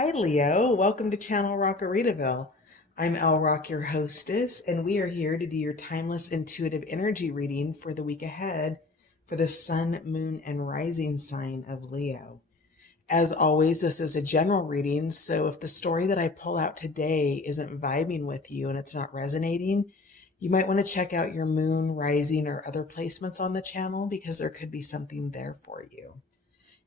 Hi, Leo. Welcome to Channel Rockaritaville. I'm El Rock, your hostess, and we are here to do your timeless intuitive energy reading for the week ahead for the sun, moon, and rising sign of Leo. As always, this is a general reading, so if the story that I pull out today isn't vibing with you and it's not resonating, you might want to check out your moon, rising, or other placements on the channel because there could be something there for you.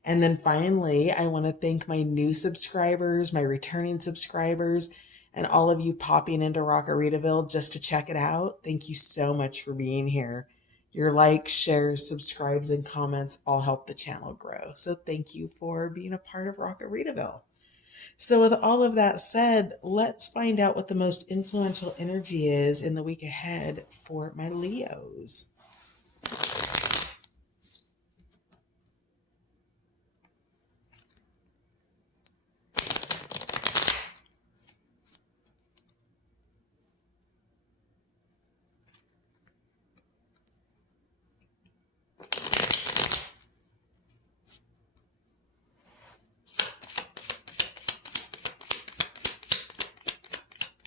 And then finally, I want to thank my new subscribers, my returning subscribers, and all of you popping into Rockaritaville just to check it out. Thank you so much for being here. Your likes, shares, subscribes, and comments all help the channel grow. So thank you for being a part of Rockaritaville. So with all of that said, let's find out what the most influential energy is in the week ahead for my Leos.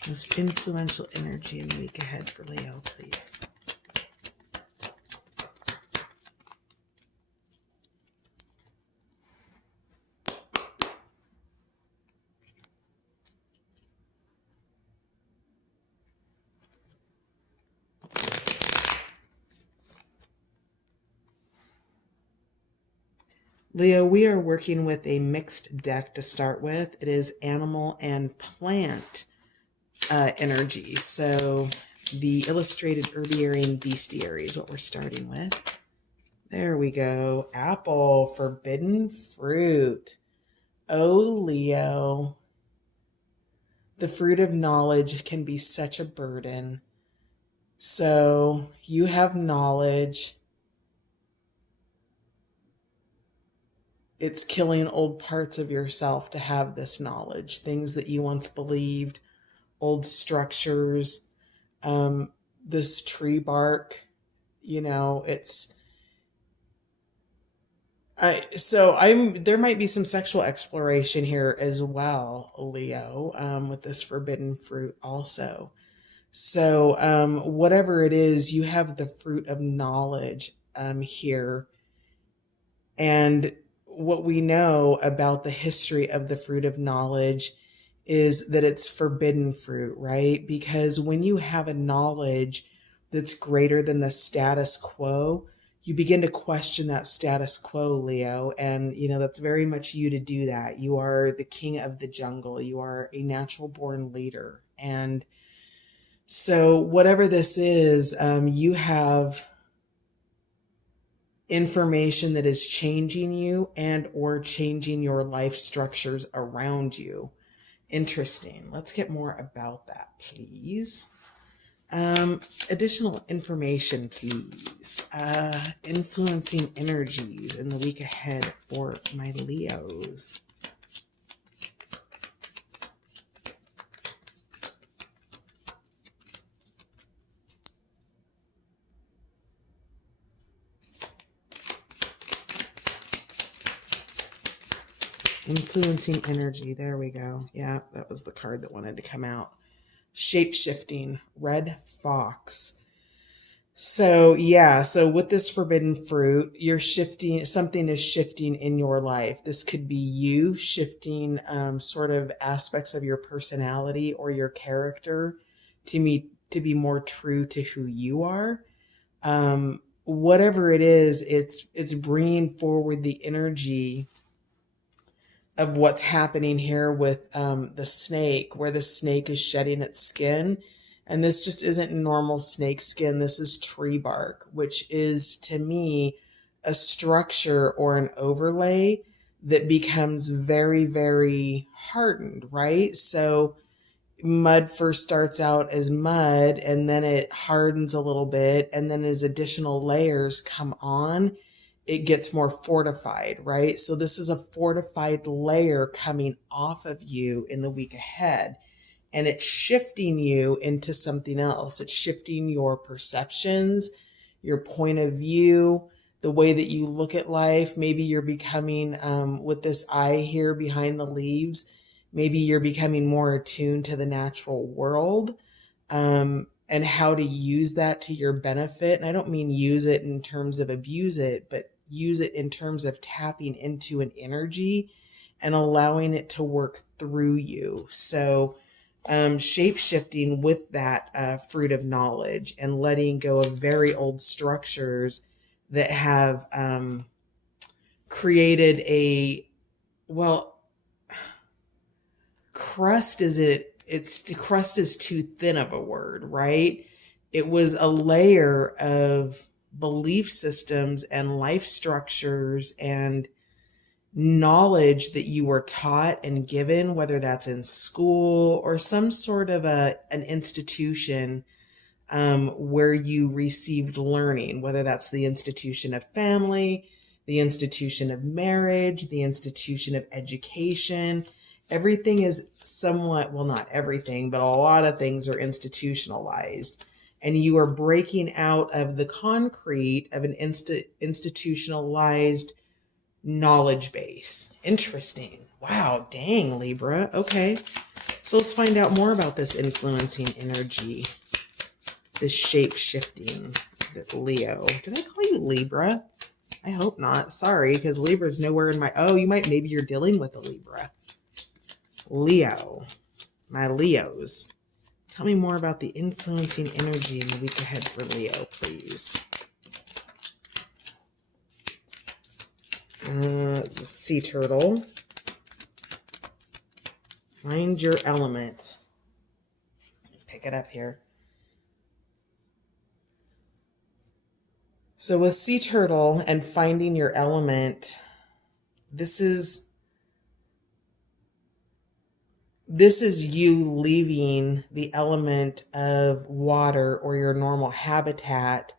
Most influential energy in the week ahead for Leo, please. Leo, we are working with a mixed deck to start with. It is animal and plant energy. So the illustrated herbiary and bestiary is what we're starting with. There we go. Apple, forbidden fruit. Oh, Leo. The fruit of knowledge can be such a burden. So you have knowledge. It's killing old parts of yourself to have this knowledge, things that you once believed, old structures, this tree bark, there might be some sexual exploration here as well, Leo, with this forbidden fruit also. So, whatever it is, you have the fruit of knowledge, here. And what we know about the history of the fruit of knowledge is that it's forbidden fruit, right? Because when you have a knowledge that's greater than the status quo, you begin to question that status quo, Leo. And, that's very much you to do that. You are the king of the jungle. You are a natural born leader. And so whatever this is, you have information that is changing you and or changing your life structures around you. Interesting. Let's get more about that, please. Additional information, please. Influencing energies in the week ahead for my Leos. Influencing energy. There we go. Yeah, that was the card that wanted to come out. Shape-shifting. Red fox. So with this forbidden fruit, you're shifting, something is shifting in your life. This could be you shifting sort of aspects of your personality or your character to be more true to who you are. Whatever it is, it's bringing forward the energy of what's happening here with the snake, where the snake is shedding its skin. And this just isn't normal snake skin. This is tree bark, which is, to me, a structure or an overlay that becomes very, very hardened, right? So mud first starts out as mud, and then it hardens a little bit. And then as additional layers come on, it gets more fortified, right? So this is a fortified layer coming off of you in the week ahead, and it's shifting you into something else. It's shifting your perceptions, your point of view, the way that you look at life. Maybe you're becoming, with this eye here behind the leaves, Maybe you're becoming more attuned to the natural world, and how to use that to your benefit. And I don't mean use it in terms of abuse it, but use it in terms of tapping into an energy and allowing it to work through you. So, shape shifting with that fruit of knowledge and letting go of very old structures that have created well, crust is crust is too thin of a word, right? It was a layer of belief systems and life structures and knowledge that you were taught and given, whether that's in school or some sort of an institution where you received learning, whether that's the institution of family, the institution of marriage, the institution of education. Everything is somewhat, well, not everything, but a lot of things are institutionalized. And you are breaking out of the concrete of an institutionalized knowledge base. Interesting. Wow. Dang, Libra. Okay. So let's find out more about this influencing energy, this shape shifting with Leo. Did I call you Libra? I hope not. Sorry, because Libra's nowhere in my... Oh, maybe you're dealing with a Libra. Leo. My Leos. Tell me more about the influencing energy in the week ahead for Leo, please. The sea turtle. Find your element. Pick it up here. So with sea turtle and finding your element, this is you leaving the element of water or your normal habitat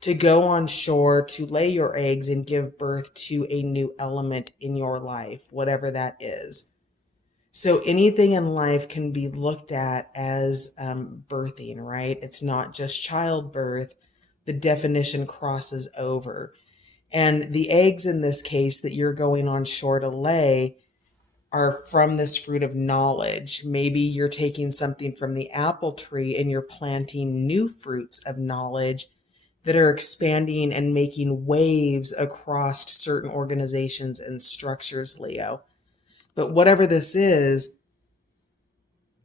to go on shore to lay your eggs and give birth to a new element in your life, whatever that is. So anything in life can be looked at as birthing, right? It's not just childbirth. The definition crosses over. And the eggs in this case that you're going on shore to lay are from this fruit of knowledge. Maybe you're taking something from the apple tree and you're planting new fruits of knowledge that are expanding and making waves across certain organizations and structures, Leo. But whatever this is,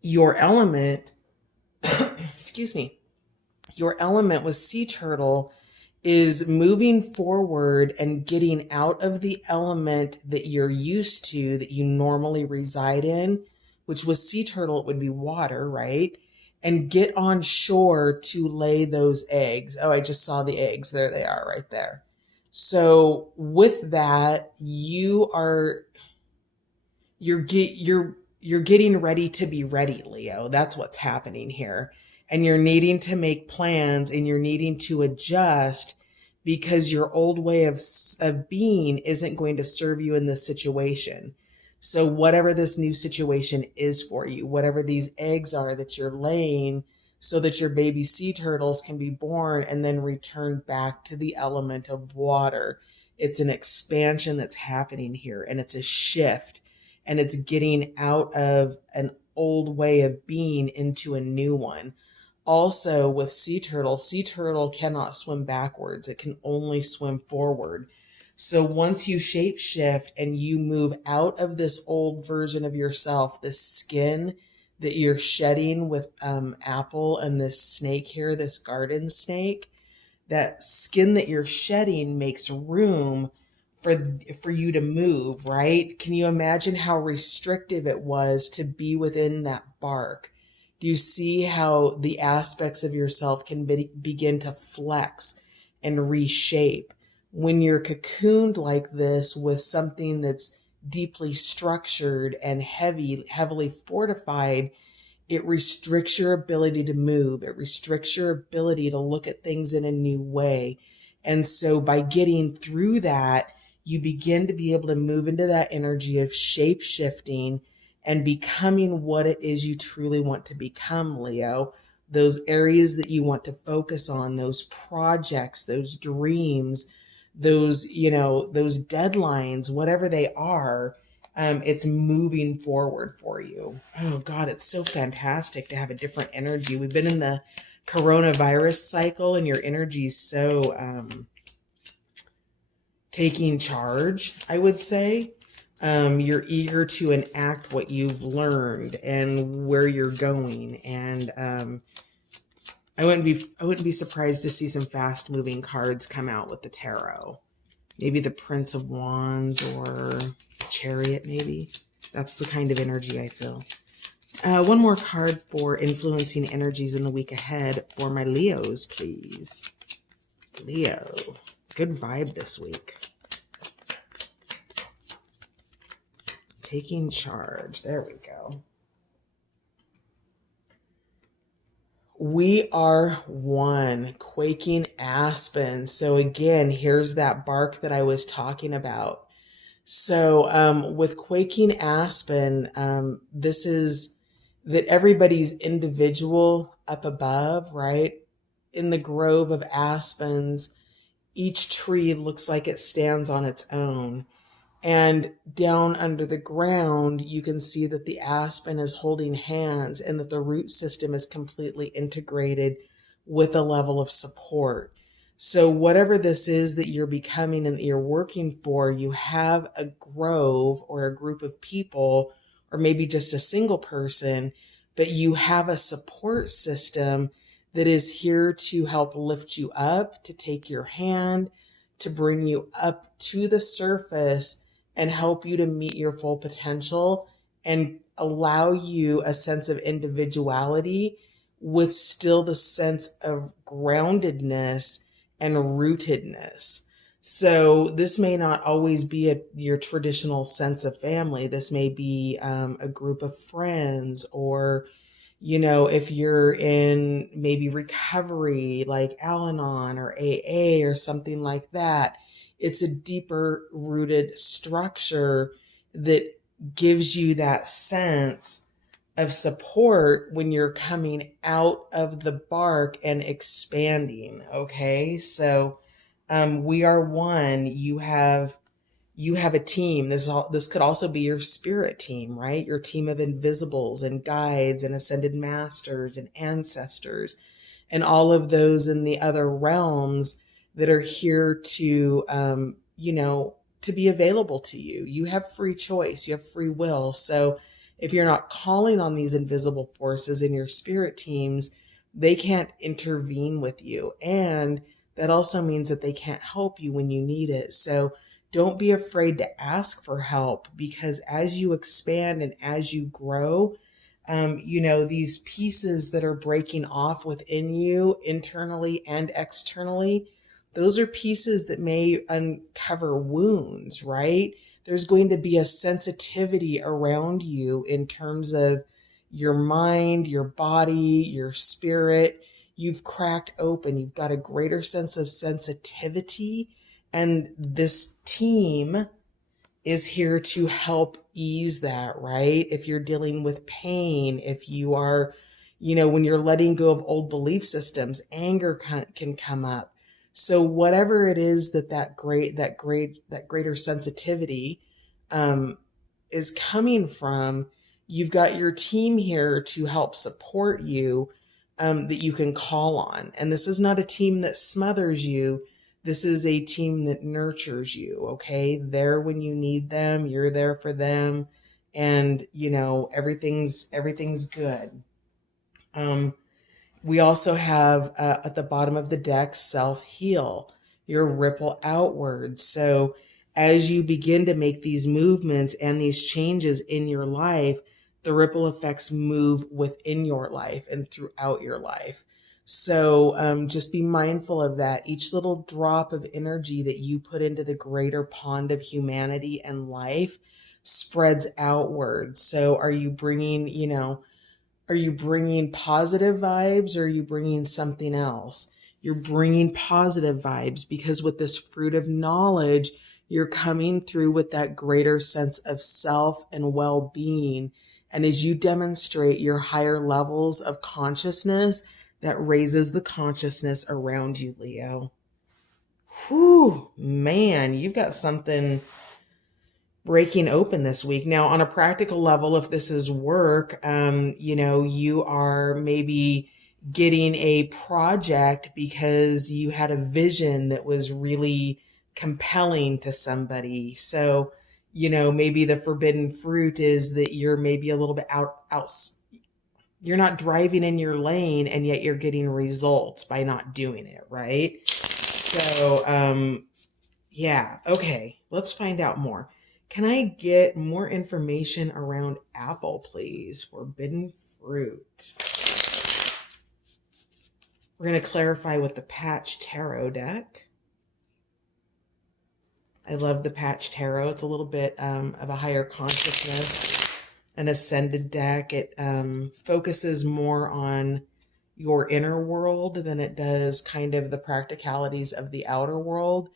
your element, excuse me, your element with sea turtle is moving forward and getting out of the element that you're used to, that you normally reside in, which with sea turtle, it would be water, right? And get on shore to lay those eggs. Oh, I just saw the eggs. There they are right there. So with that, you're getting ready to be ready, Leo. That's what's happening here. And you're needing to make plans and you're needing to adjust because your old way of being isn't going to serve you in this situation. So whatever this new situation is for you, whatever these eggs are that you're laying so that your baby sea turtles can be born and then returned back to the element of water. It's an expansion that's happening here, and it's a shift, and it's getting out of an old way of being into a new one. Also with sea turtle cannot swim backwards. It can only swim forward. So once you shape shift and you move out of this old version of yourself, this skin that you're shedding with Apple and this snake here, this garden snake, that skin that you're shedding makes room for you to move, right? Can you imagine how restrictive it was to be within that bark? Do you see how the aspects of yourself can begin to flex and reshape? When you're cocooned like this with something that's deeply structured and heavily fortified, it restricts your ability to move. It restricts your ability to look at things in a new way. And so by getting through that, you begin to be able to move into that energy of shape shifting and becoming what it is you truly want to become, Leo. Those areas that you want to focus on, those projects, those dreams, those deadlines, whatever they are, It's moving forward for you. Oh God, it's so fantastic to have a different energy. We've been in the coronavirus cycle, and your energy is so taking charge, I would say. You're eager to enact what you've learned and where you're going. And I wouldn't be surprised to see some fast moving cards come out with the tarot. Maybe the Prince of Wands or Chariot, maybe. That's the kind of energy I feel. One more card for influencing energies in the week ahead for my Leos, please. Leo, good vibe this week. Taking charge. There we go. We are one. Quaking aspen. So again, here's that bark that I was talking about. So with quaking aspen, this is that everybody's individual up above, right? In the grove of aspens, each tree looks like it stands on its own. And down under the ground, you can see that the aspen is holding hands and that the root system is completely integrated with a level of support. So whatever this is that you're becoming and that you're working for, you have a grove or a group of people, or maybe just a single person, but you have a support system that is here to help lift you up, to take your hand, to bring you up to the surface and help you to meet your full potential and allow you a sense of individuality with still the sense of groundedness and rootedness. So this may not always be your traditional sense of family. This may be a group of friends, or, you know, if you're in maybe recovery like Al-Anon or AA or something like that. It's a deeper rooted structure that gives you that sense of support when you're coming out of the bark and expanding. Okay. So, we are one. You have a team. This could also be your spirit team, right? Your team of invisibles and guides and ascended masters and ancestors and all of those in the other realms that are here to, to be available to you. You have free choice. You have free will. So if you're not calling on these invisible forces in your spirit teams, they can't intervene with you. And that also means that they can't help you when you need it. So don't be afraid to ask for help, because as you expand and as you grow, these pieces that are breaking off within you internally and externally, those are pieces that may uncover wounds, right? There's going to be a sensitivity around you in terms of your mind, your body, your spirit. You've cracked open. You've got a greater sense of sensitivity. And this team is here to help ease that, right? If you're dealing with pain, if you are, when you're letting go of old belief systems, anger can come up. So whatever it is that greater sensitivity is coming from, you've got your team here to help support you, that you can call on. And this is not a team that smothers you. This is a team that nurtures you, okay? There when you need them, you're there for them, and everything's good. We also have at the bottom of the deck, self-heal, your ripple outwards. So as you begin to make these movements and these changes in your life, the ripple effects move within your life and throughout your life. So just be mindful of that. Each little drop of energy that you put into the greater pond of humanity and life spreads outwards. So are you bringing positive vibes, or are you bringing something else? You're bringing positive vibes, because with this fruit of knowledge, you're coming through with that greater sense of self and well-being. And as you demonstrate your higher levels of consciousness, that raises the consciousness around you, Leo. Whew, man, you've got something breaking open this week. Now, on a practical level, if this is work, you are maybe getting a project because you had a vision that was really compelling to somebody. So, maybe the forbidden fruit is that you're maybe a little bit out, you're not driving in your lane and yet you're getting results by not doing it, right? So, yeah, okay, let's find out more. Can I get more information around apple, please? Forbidden fruit. We're going to clarify with the Patch Tarot deck. I love the Patch Tarot. It's a little bit of a higher consciousness, an ascended deck. It focuses more on your inner world than it does kind of the practicalities of the outer world,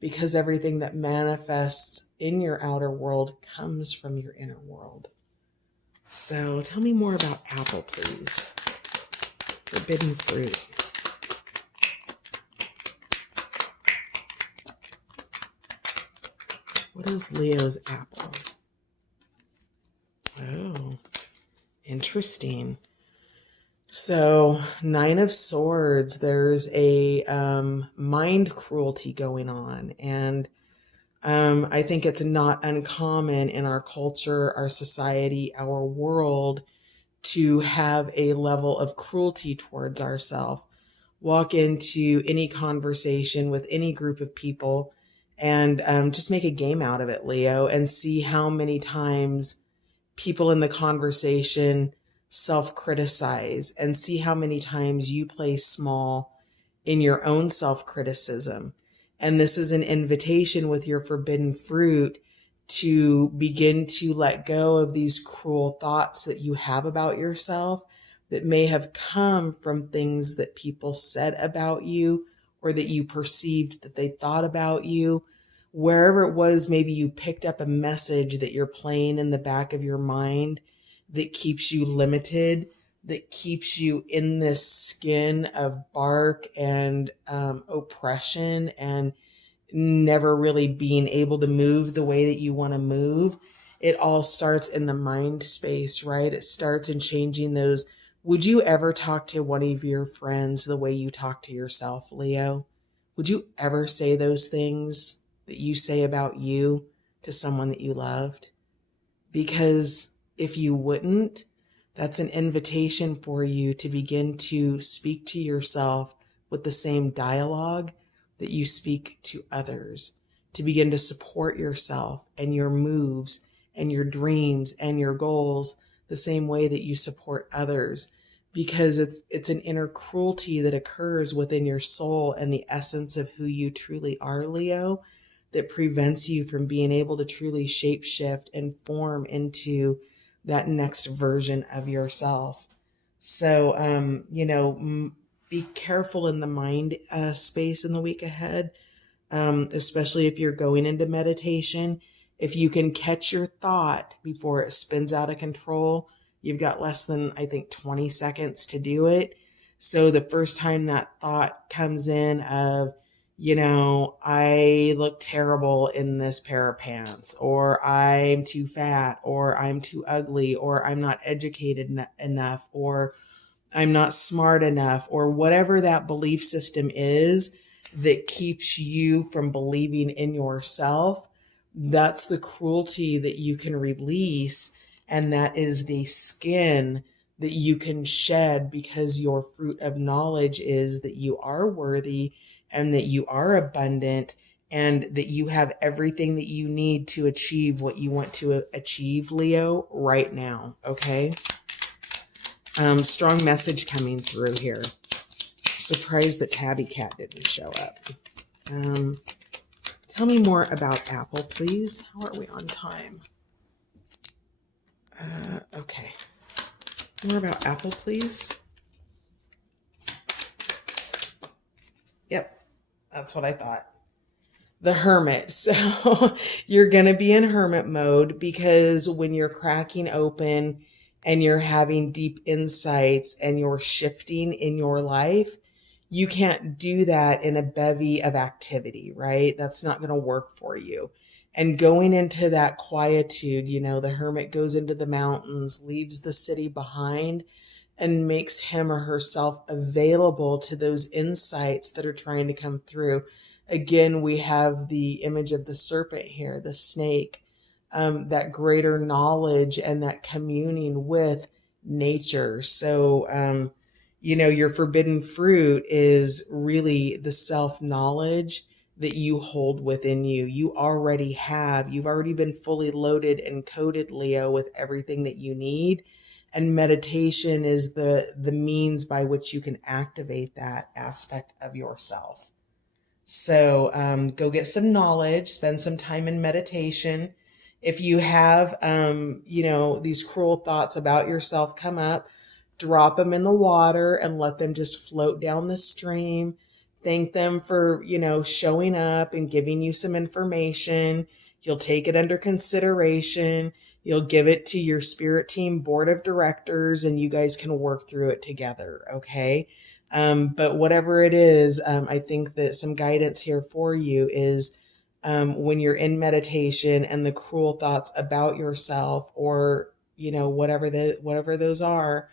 because everything that manifests in your outer world comes from your inner world. So tell me more about apple, please. Forbidden fruit. What is Leo's apple? Oh, interesting. So, Nine of Swords, there's a mind cruelty going on. And I think it's not uncommon in our culture, our society, our world to have a level of cruelty towards ourselves. Walk into any conversation with any group of people and just make a game out of it, Leo, and see how many times people in the conversation self-criticize, and see how many times you play small in your own self-criticism. And this is an invitation with your forbidden fruit to begin to let go of these cruel thoughts that you have about yourself that may have come from things that people said about you or that you perceived that they thought about you. Wherever it was, maybe you picked up a message that you're playing in the back of your mind that keeps you limited, that keeps you in this skin of bark and oppression and never really being able to move the way that you want to move. It all starts in the mind space, right? It starts in changing those. Would you ever talk to one of your friends the way you talk to yourself, Leo? Would you ever say those things that you say about you to someone that you loved? Because if you wouldn't, that's an invitation for you to begin to speak to yourself with the same dialogue that you speak to others, to begin to support yourself and your moves and your dreams and your goals the same way that you support others, because it's an inner cruelty that occurs within your soul and the essence of who you truly are, Leo, that prevents you from being able to truly shapeshift and form into that next version of yourself. So, be careful in the mind space in the week ahead, especially if you're going into meditation. If you can catch your thought before it spins out of control, you've got less than, I think, 20 seconds to do it. So the first time that thought comes in of, I look terrible in this pair of pants, or I'm too fat, or I'm too ugly, or I'm not educated enough, or I'm not smart enough, or whatever that belief system is that keeps you from believing in yourself, that's the cruelty that you can release. And that is the skin that you can shed, because your fruit of knowledge is that you are worthy and that you are abundant and that you have everything that you need to achieve what you want to achieve, Leo, right now. Okay. Strong message coming through here. Surprised that Tabby Cat didn't show up. Tell me more about Apple, please. How are we on time? Okay. More about Apple, please. Yep. That's what I thought. The Hermit. So you're going to be in hermit mode, because when you're cracking open and you're having deep insights and you're shifting in your life, you can't do that in a bevy of activity, right? That's not going to work for you. and going into that quietude. The hermit goes into the mountains, leaves the city behind, and makes him or herself available to those insights that are trying to come through. Again, we have the image of the serpent here, the snake, that greater knowledge and that communing with nature. So, your forbidden fruit is really the self-knowledge that you hold within you. You've already been fully loaded and coded, Leo, with everything that you need. And meditation is the means by which you can activate that aspect of yourself. So go get some knowledge, spend some time in meditation. If you have, these cruel thoughts about yourself come up, drop them in the water and let them just float down the stream. Thank them for, showing up and giving you some information. You'll take it under consideration. You'll give it to your spirit team board of directors and you guys can work through it together. Okay. But whatever it is, I think that some guidance here for you is, when you're in meditation and the cruel thoughts about yourself or, whatever those are,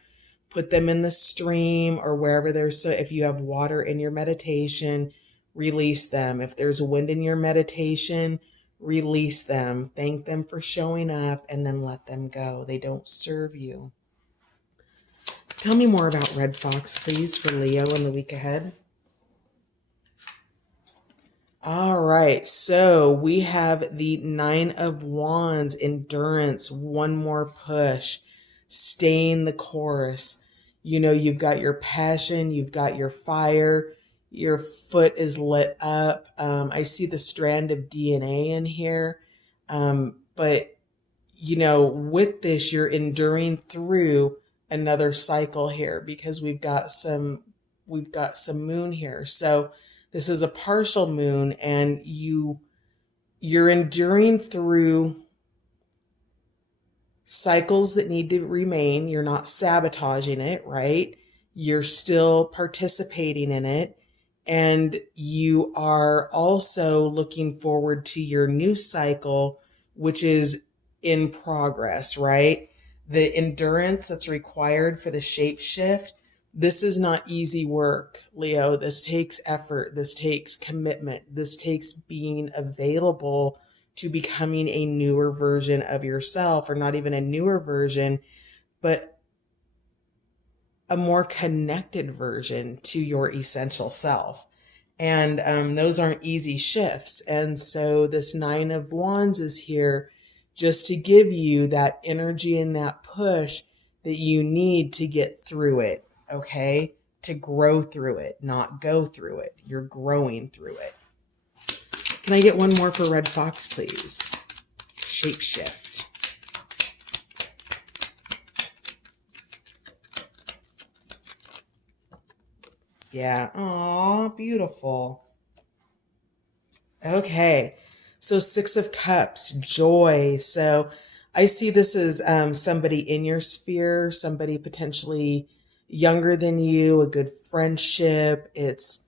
put them in the stream or wherever if you have water in your meditation, release them. If there's wind in your meditation, release them. Thank them for showing up and then let them go. They don't serve you. Tell me more about Red Fox, please, for Leo in the week ahead. All right, so we have the Nine of Wands, endurance, one more push, staying the course. You've got your passion, you've got your fire, your foot is lit up. I see the strand of DNA in here. But, with this, you're enduring through another cycle here because we've got some moon here. So this is a partial moon and you're enduring through cycles that need to remain. You're not sabotaging it, right? You're still participating in it. And you are also looking forward to your new cycle, which is in progress, right? The endurance that's required for the shape shift. This is not easy work, Leo. This takes effort. This takes commitment. This takes being available to becoming a newer version of yourself, or not even a newer version, but a more connected version to your essential self. And those aren't easy shifts. And so this Nine of Wands is here just to give you that energy and that push that you need to get through it, okay? To grow through it, not go through it. You're growing through it. Can I get one more for Red Fox, please? Shapeshift. Yeah. Aw, beautiful. Okay. So Six of Cups, joy. So I see this as somebody in your sphere, somebody potentially younger than you, a good friendship. It's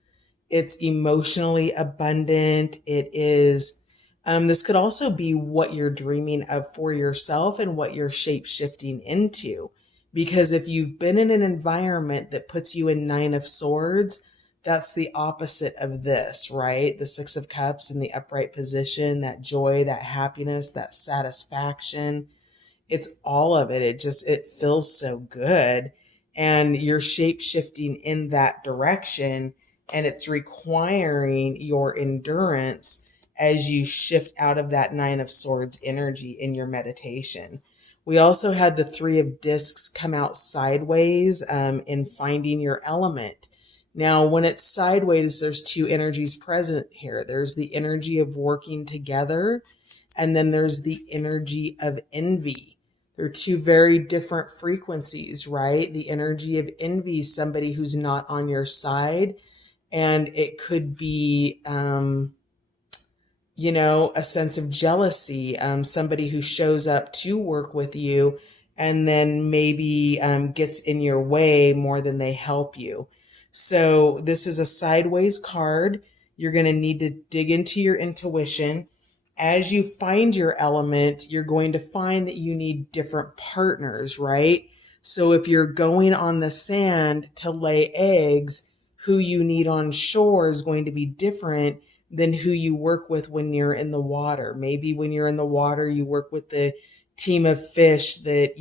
emotionally abundant. It is, this could also be what you're dreaming of for yourself and what you're shape shifting into. Because if you've been in an environment that puts you in Nine of Swords, that's the opposite of this, right? The Six of Cups in the upright position, that joy, that happiness, that satisfaction. It's all of it. It feels so good. And you're shape shifting in that direction. And it's requiring your endurance as you shift out of that Nine of Swords energy in your meditation. We also had the Three of Discs come out sideways in finding your element. Now, when it's sideways, there's two energies present here. There's the energy of working together, and then there's the energy of envy. They're two very different frequencies, right? The energy of envy is somebody who's not on your side, and it could be, a sense of jealousy, somebody who shows up to work with you and then maybe gets in your way more than they help you. So this is a sideways card. You're going to need to dig into your intuition As you find your element, you're going to find that you need different partners, right? So if you're going on the sand to lay eggs, who you need on shore is going to be different than who you work with when you're in the water. Maybe when you're in the water, you work with the team of fish that,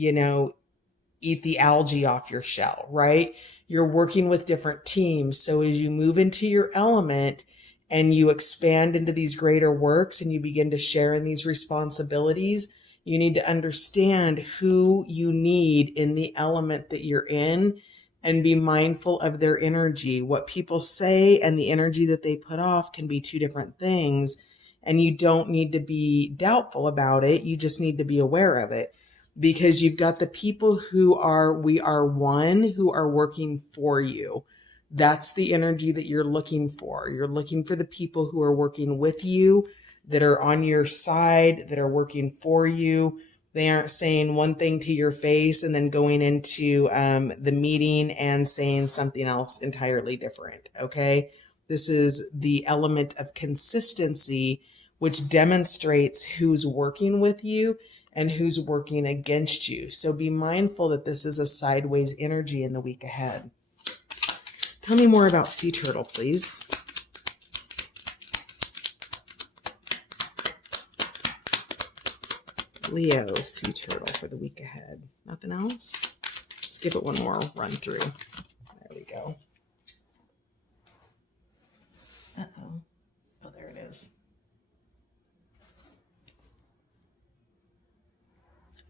eat the algae off your shell, right? You're working with different teams. So as you move into your element and you expand into these greater works and you begin to share in these responsibilities, you need to understand who you need in the element that you're in and be mindful of their energy. What people say and the energy that they put off can be two different things. And you don't need to be doubtful about it. You just need to be aware of it, because you've got the people we are one, who are working for you. That's the energy that you're looking for. You're looking for the people who are working with you, that are on your side, that are working for you. They aren't saying one thing to your face and then going into the meeting and saying something else entirely different. Okay. This is the element of consistency, which demonstrates who's working with you and who's working against you. So be mindful that this is a sideways energy in the week ahead. Tell me more about sea turtle, please. Leo, sea turtle for the week ahead. Nothing else? Let's give it one more run through. There we go. Uh-oh. Oh, there it is.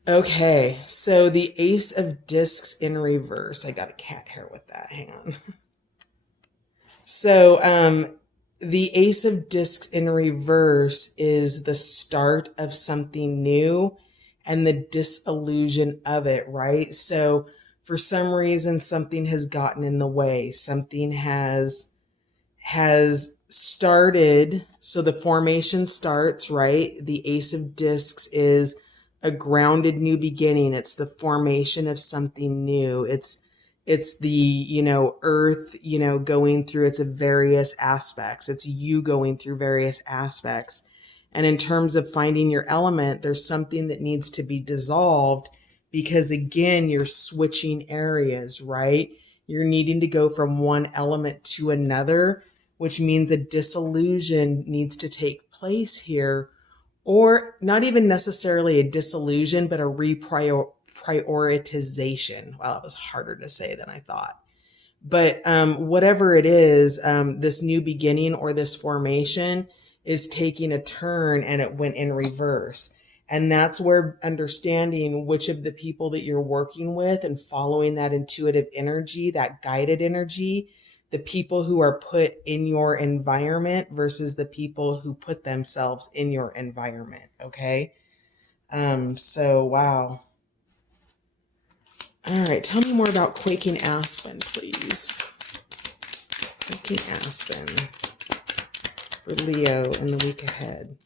Okay, so the Ace of Discs in reverse. I got a cat hair with that. Hang on. So, the Ace of Discs in reverse is the start of something new and the disillusion of it, right? So, for some reason, something has gotten in the way. Something has started. So the formation starts, right? The Ace of Discs is a grounded new beginning. It's the formation of something new. It's the, earth, going through its various aspects. It's you going through various aspects. And in terms of finding your element, there's something that needs to be dissolved, because again, you're switching areas, right? You're needing to go from one element to another, which means a dissolution needs to take place here, or not even necessarily a dissolution, but a reprioritization. Well, it was harder to say than I thought. But whatever it is, this new beginning or this formation is taking a turn, and it went in reverse. And that's where understanding which of the people that you're working with and following that intuitive energy, that guided energy, the people who are put in your environment versus the people who put themselves in your environment. Okay. So, wow. All right. Tell me more about Quaking Aspen, please. Quaking Aspen for Leo in the week ahead.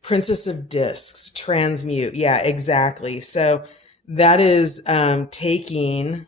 Princess of Discs, transmute. Yeah, exactly. So that is taking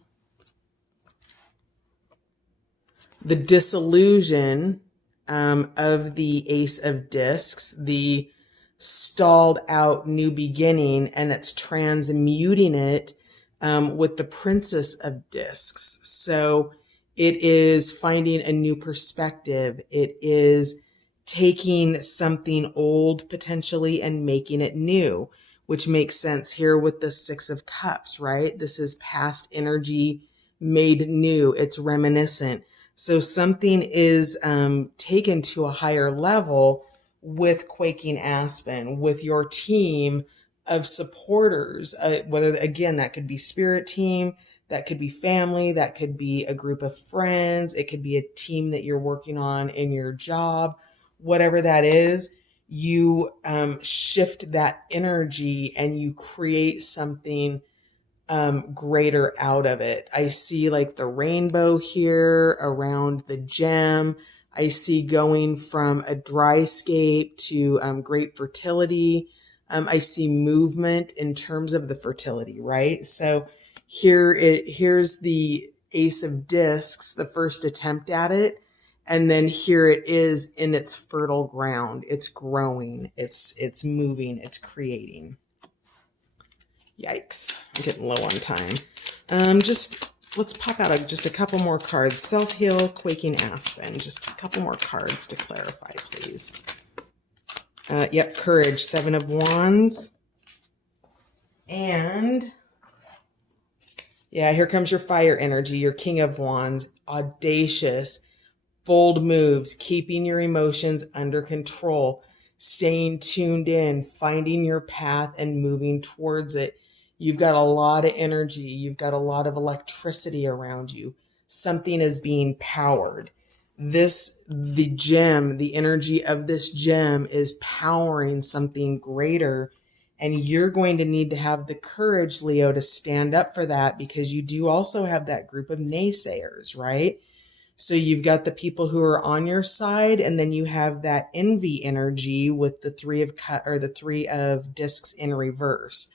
the disillusion of the Ace of Discs, the stalled out new beginning, and it's transmuting it with the Princess of Discs. So it is finding a new perspective. It is taking something old potentially and making it new, which makes sense here with the Six of Cups, right? This is past energy made new. It's reminiscent. So something is taken to a higher level with Quaking Aspen, with your team of supporters, whether, again, that could be spirit team, that could be family, that could be a group of friends, it could be a team that you're working on in your job. Whatever that is, you shift that energy and you create something greater out of it. I see like the rainbow here around the gem. I see going from a dryscape to great fertility. I see movement in terms of the fertility, right? So here's the Ace of Discs, the first attempt at it. And then here it is in its fertile ground. It's growing, it's moving, it's creating. Yikes, I'm getting low on time. Let's pop out just a couple more cards. Self-Heal, Quaking Aspen. Just a couple more cards to clarify, please. Yep, Courage, Seven of Wands. And yeah, here comes your fire energy, your King of Wands. Audacious, bold moves, keeping your emotions under control, staying tuned in, finding your path and moving towards it. You've got a lot of energy. You've got a lot of electricity around you. Something is being powered. The gem, the energy of this gem is powering something greater. And you're going to need to have the courage, Leo, to stand up for that, because you do also have that group of naysayers, right? So you've got the people who are on your side, and then you have that envy energy with the Three of Discs in reverse.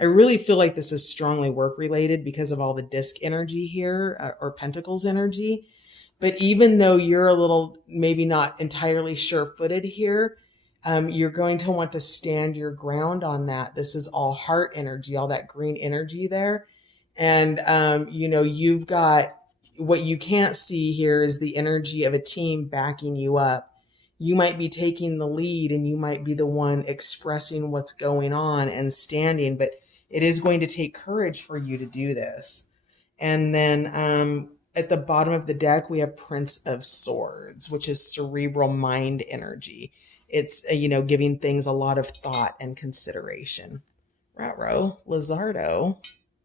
I really feel like this is strongly work related because of all the disc energy here, or Pentacles energy. But even though you're a little, maybe not entirely sure-footed here, you're going to want to stand your ground on that. This is all heart energy, all that green energy there. And, you've got, what you can't see here is the energy of a team backing you up. You might be taking the lead and you might be the one expressing what's going on and standing, but it is going to take courage for you to do this. And then at the bottom of the deck, we have Prince of Swords, which is cerebral mind energy. It's, giving things a lot of thought and consideration. Ruh-roh, Lizardo.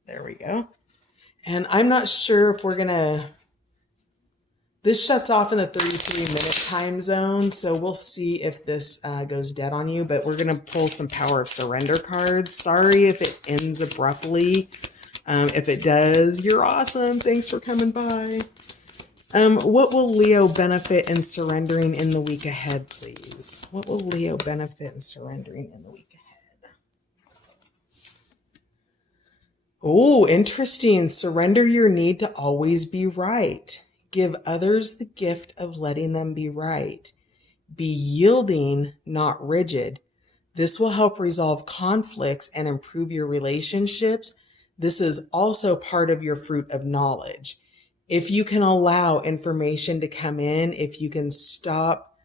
There we go. And I'm not sure if we're going to... This shuts off in the 33-minute time zone, so we'll see if this goes dead on you, but we're going to pull some Power of Surrender cards. Sorry if it ends abruptly. If it does, you're awesome. Thanks for coming by. What will Leo benefit in surrendering in the week ahead, please? What will Leo benefit in surrendering in the week ahead? Oh, interesting. Surrender your need to always be right. Give others the gift of letting them be right. Be yielding, not rigid. This will help resolve conflicts and improve your relationships. This is also part of your fruit of knowledge. If you can allow information to come in, if you can stop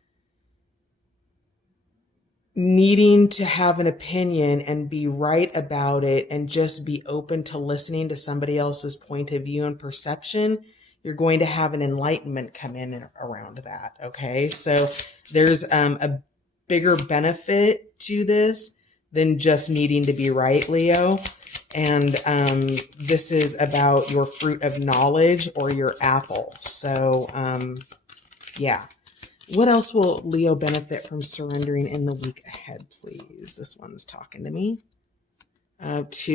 needing to have an opinion and be right about it and just be open to listening to somebody else's point of view and perception, you're going to have an enlightenment come in around that. Okay. So there's a bigger benefit to this than just needing to be right, Leo. And this is about your fruit of knowledge, or your apple. So yeah. What else will Leo benefit from surrendering in the week ahead, please? This one's talking to me. To